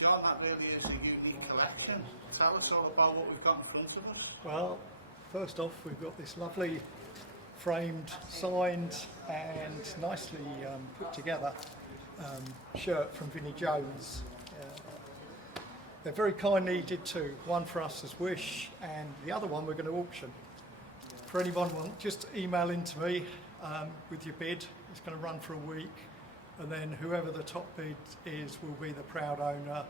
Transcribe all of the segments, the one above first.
John, that really is a unique collection. Tell us all about what we've got in front of us. Well, first off, we've got this lovely framed, signed and nicely put together shirt from Vinnie Jones. They're very kindly did two, one for us as WiSH and the other one we're going to auction. For anyone want, just email in to me with your bid. It's going to run for a week, and then whoever the top bid is will be the proud owner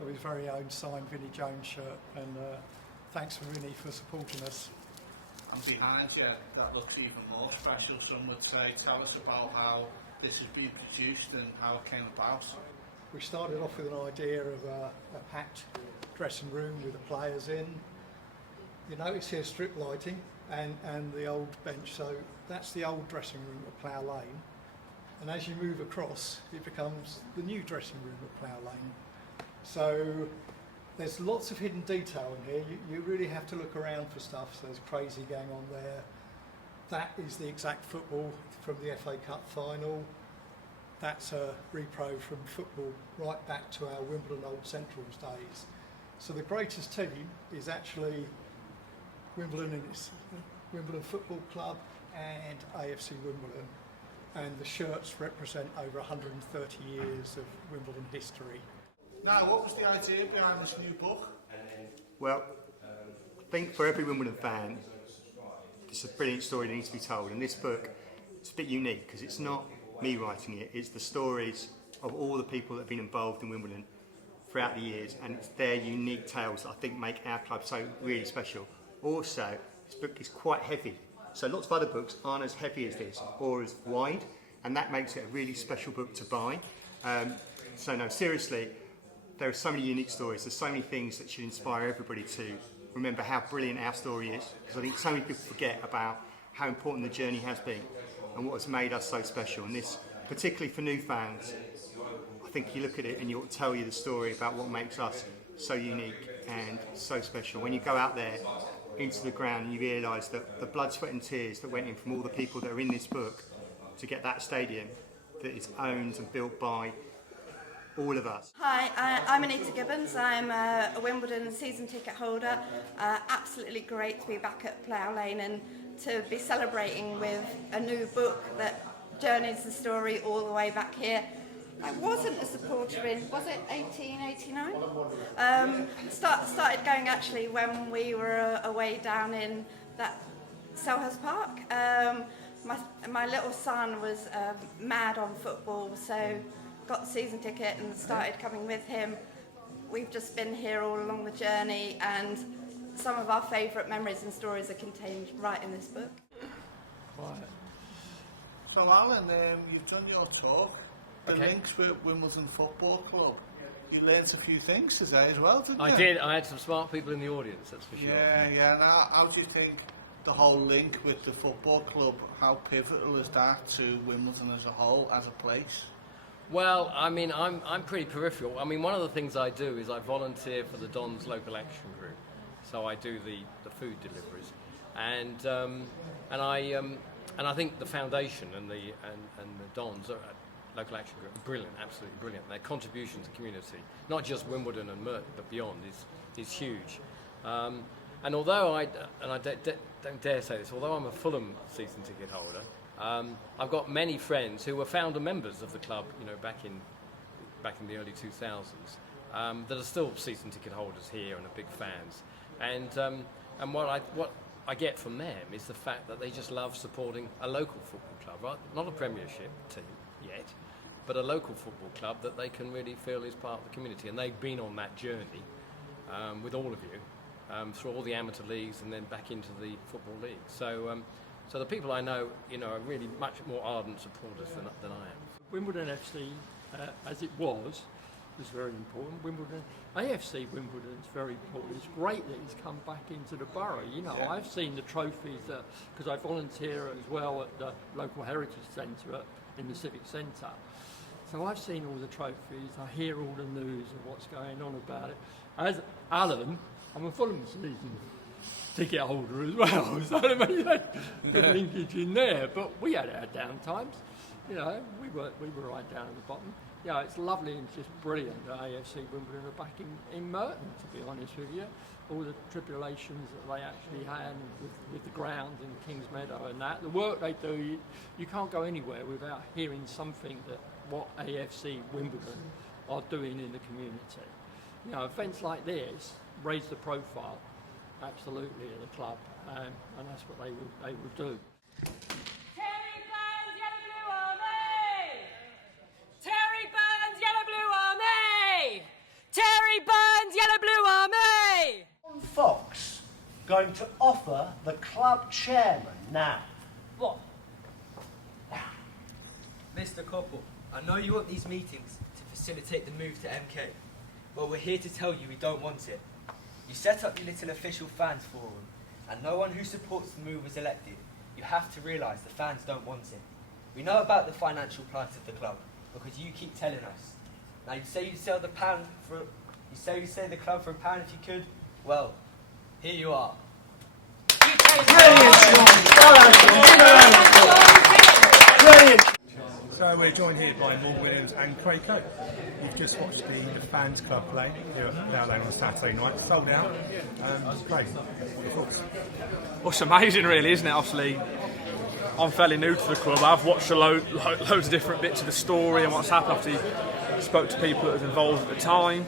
of his very own signed Vinnie Jones shirt. And thanks for Vinnie for supporting us. And behind you, that looks even more special, some would say. Tell us about how this has been produced and how it came about. We started off with an idea of a packed dressing room with the players in. You notice here strip lighting and the old bench, so that's the old dressing room at Plough Lane. And as you move across, it becomes the new dressing room at Plough Lane. So there's lots of hidden detail in here. You really have to look around for stuff. So there's crazy going on there. That is the exact football from the FA Cup final. That's a repro from football right back to our Wimbledon Old Centrals days. So the greatest team is actually Wimbledon and its Wimbledon Football Club and AFC Wimbledon. And the shirts represent over 130 years of Wimbledon history. Now, what was the idea behind this new book? Well, I think for every Wimbledon fan, it's a brilliant story that needs to be told. And this book, it's a bit unique because it's not me writing it, it's the stories of all the people that have been involved in Wimbledon throughout the years, and it's their unique tales that I think make our club so really special. Also, this book is quite heavy. So lots of other books aren't as heavy as this or as wide, and that makes it a really special book to buy. So no, seriously, there are so many unique stories. There's so many things that should inspire everybody to remember how brilliant our story is, because I think so many people forget about how important the journey has been and what has made us so special. And this, particularly for new fans, I think you look at it and it'll tell you the story about what makes us so unique and so special. When you go out there into the ground and you realise that the blood, sweat and tears that went in from all the people that are in this book to get that stadium that is owned and built by all of us. Hi, I'm Anita Gibbons. I'm a Wimbledon season ticket holder. Absolutely great to be back at Plough Lane and to be celebrating with a new book that journeys the story all the way back here. I wasn't a supporter in, was it 1889? Started going actually when we were away down in that Selhurst Park. My little son was mad on football, so got the season ticket and started coming with him. We've just been here all along the journey, and some of our favourite memories and stories are contained right in this book. Right. So Alan, you've done your talk. The Okay. links with Wimbledon Football Club. You learnt a few things today as well, didn't you? I did. I had some smart people in the audience, that's for sure. Yeah. Now, how do you think the whole link with the football club, how pivotal is that to Wimbledon as a whole, as a place? Well, I mean, I'm pretty peripheral. I mean, one of the things I do is I volunteer for the Don's local action group. So I do the food deliveries, and I think the foundation and the Don's local action group are brilliant, absolutely brilliant. Their contribution to the community, not just Wimbledon and Merton, but beyond, is huge. And although I don't dare say this, although I'm a Fulham season ticket holder, I've got many friends who were founder members of the club, you know, back in the early 2000s, that are still season ticket holders here and are big fans. And what I get from them is the fact that they just love supporting a local football club, right? Not a Premiership team yet, but a local football club that they can really feel is part of the community. And they've been on that journey with all of you through all the amateur leagues and then back into the football league. So the people I know, you know, are really much more ardent supporters than I am. Wimbledon FC, as it was very important. Wimbledon, AFC Wimbledon's very important. It's great that he's come back into the borough. You know, yeah. I've seen the trophies because I volunteer as well at the local heritage centre in the civic centre. So I've seen all the trophies. I hear all the news of what's going on about it. As Alan, I'm a Fulham season ticket holder as well. So I mean, good linkage in there. But we had our down times. You know, we were right down at the bottom. Yeah, it's lovely and just brilliant that AFC Wimbledon are back in Merton, to be honest with you. All the tribulations that they actually had with the ground in Kings Meadow and that, the work they do, you can't go anywhere without hearing something that what AFC Wimbledon are doing in the community. You know, events like this raise the profile, absolutely, of the club, and that's what they will do. Terry Burns, Yellow Blue Army! Terry Burns, Yellow Blue Army! Terry Burns, Yellow Blue Army! Fox going to offer the club chairman now. What? Mr. Koppel, I know you want these meetings to facilitate the move to MK. Well, we're here to tell you we don't want it. You set up your little official fans forum, and no one who supports the move was elected. You have to realise the fans don't want it. We know about the financial plight of the club, because you keep telling us. Now, you say you'd sell the club for £1 if you could. Well, here you are. Brilliant! So we're joined here by Morgan Williams and Craig Coe. You've just watched the Fans Club play here at Down Lane on Saturday night. Sold out. Craig, your thoughts? Well, it's amazing, really, isn't it? Obviously, I'm fairly new to the club. I've watched loads of different bits of the story and what's happened. Obviously, spoke to people that were involved at the time.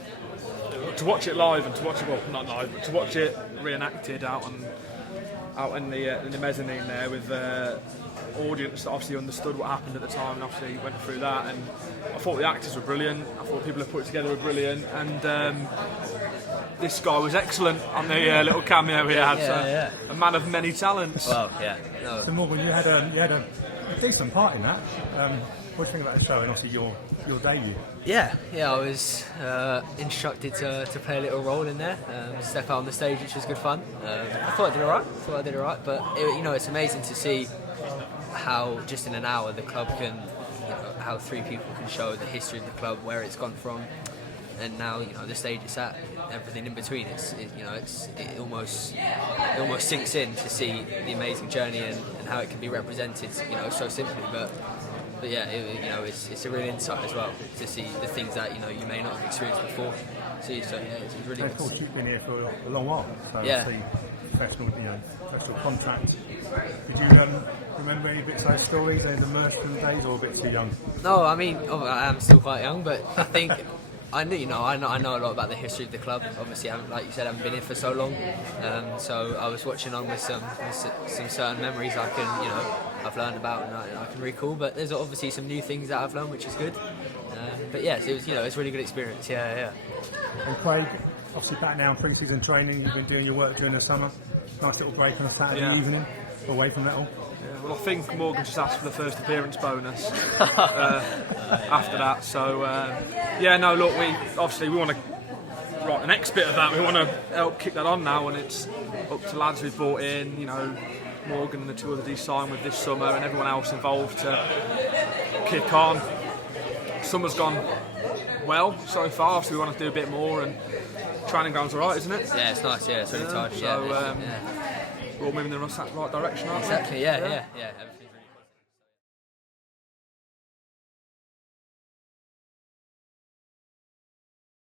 To watch it live and to watch it, well, not live, but to watch it reenacted out in the mezzanine there with audience that obviously understood what happened at the time and obviously went through that. And I thought the actors were brilliant. I thought people who put it together were brilliant. And this guy was excellent on the little cameo he had. A man of many talents. Well, yeah. No. So Morgan, you had a decent part in that. What do you think about the show and obviously your debut? Yeah, I was instructed to play a little role in there, step out on the stage, which was good fun. I thought I did alright, but it's amazing to see how just in an hour the club can, how three people can show the history of the club, where it's gone from, and now the stage it's at, everything in between. It almost sinks in to see the amazing journey and how it can be represented, so simply, but yeah, it's a real insight as well to see the things that you may not have experienced before. So yeah, it's really good. Of course, you've been here for a long while. So yeah. Professional contracts. Did you remember any bits of those stories in the Merstham days, or a bit too young? No, I mean, I am still quite young, but I think I know a lot about the history of the club. Obviously, like you said, I haven't been here for so long. So I was watching on with some certain memories I've learned about and I can recall. But there's obviously some new things that I've learned, which is good. But yes, it was it's a really good experience. Yeah. And Craig, obviously back now in pre-season training. You've been doing your work during the summer. Nice little break on a Saturday evening, away from that all. Yeah, well, I think Morgan just asked for the first appearance bonus after that. So, look, we want to write the next bit of that. We want to help kick that on now, and it's up to lads we've brought in, Morgan and the two others he signed with this summer, and everyone else involved to kick on. Summer's gone well so far, so we want to do a bit more, and training ground's alright, isn't it? Yeah, it's nice, it's really tidy. So, we're all moving in the right direction, aren't we? Exactly, yeah.